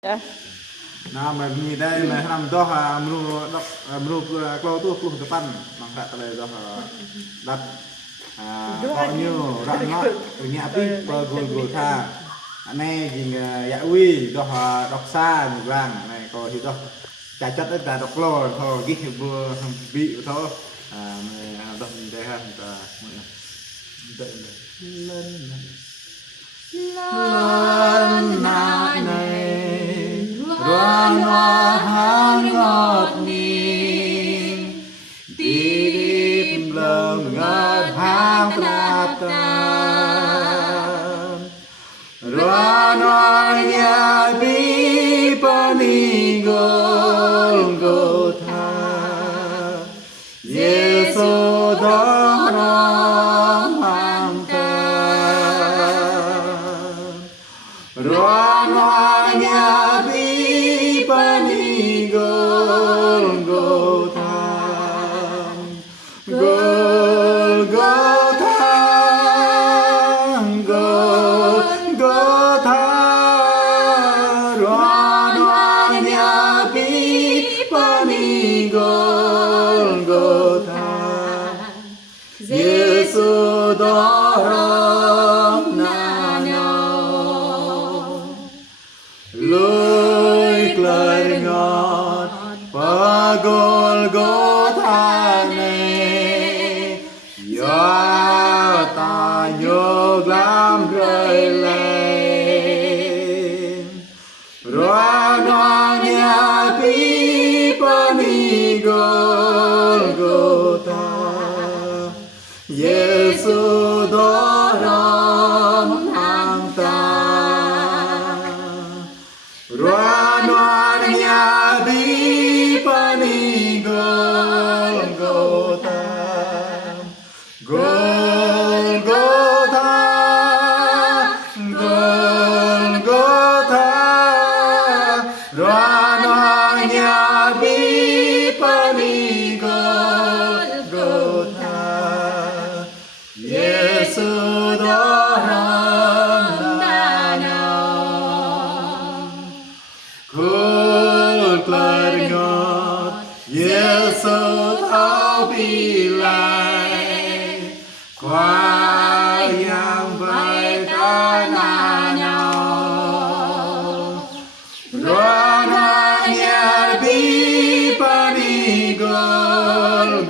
Nah, magni dai na ram doh amru klo tu puluh depan mangka tele doh dat ko nyu ram no nya api gol gol tha ane jing ya wi doh dok sa ngrang này ko hi doh cha chot ta dok lo tho gi bu bi tho doh dai ha ta lần này loan hoa hang ngọt nhìn tim lòng ngọt hang ta loan hoa nhà bi pani Golgotha Giêsu đó Loan hoa nhà bi pani Golgotha Golgotha Golgotha Loan hoa nhà bi pani Golgotha Giêsu đó lối lời ngọt và Golgotha này do ta nhớ làm rơi lên loan hoa nhà bi pani Golgotha Giêsu đó rong hàng ta loan hoa nhà bi pani Golgotha Golgotha Golgotha loan hoa nhà bi pani Golgotha Giêsu đó lời ngọt Giêsu thấu bi lại qua yang vai ta na nhau loan hoa nhà bi pani Golgotha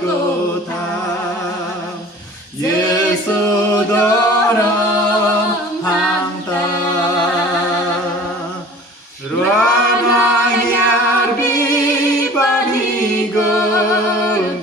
Giêsu đó rong hàng ta loan hoa nhà bi pani Golgotha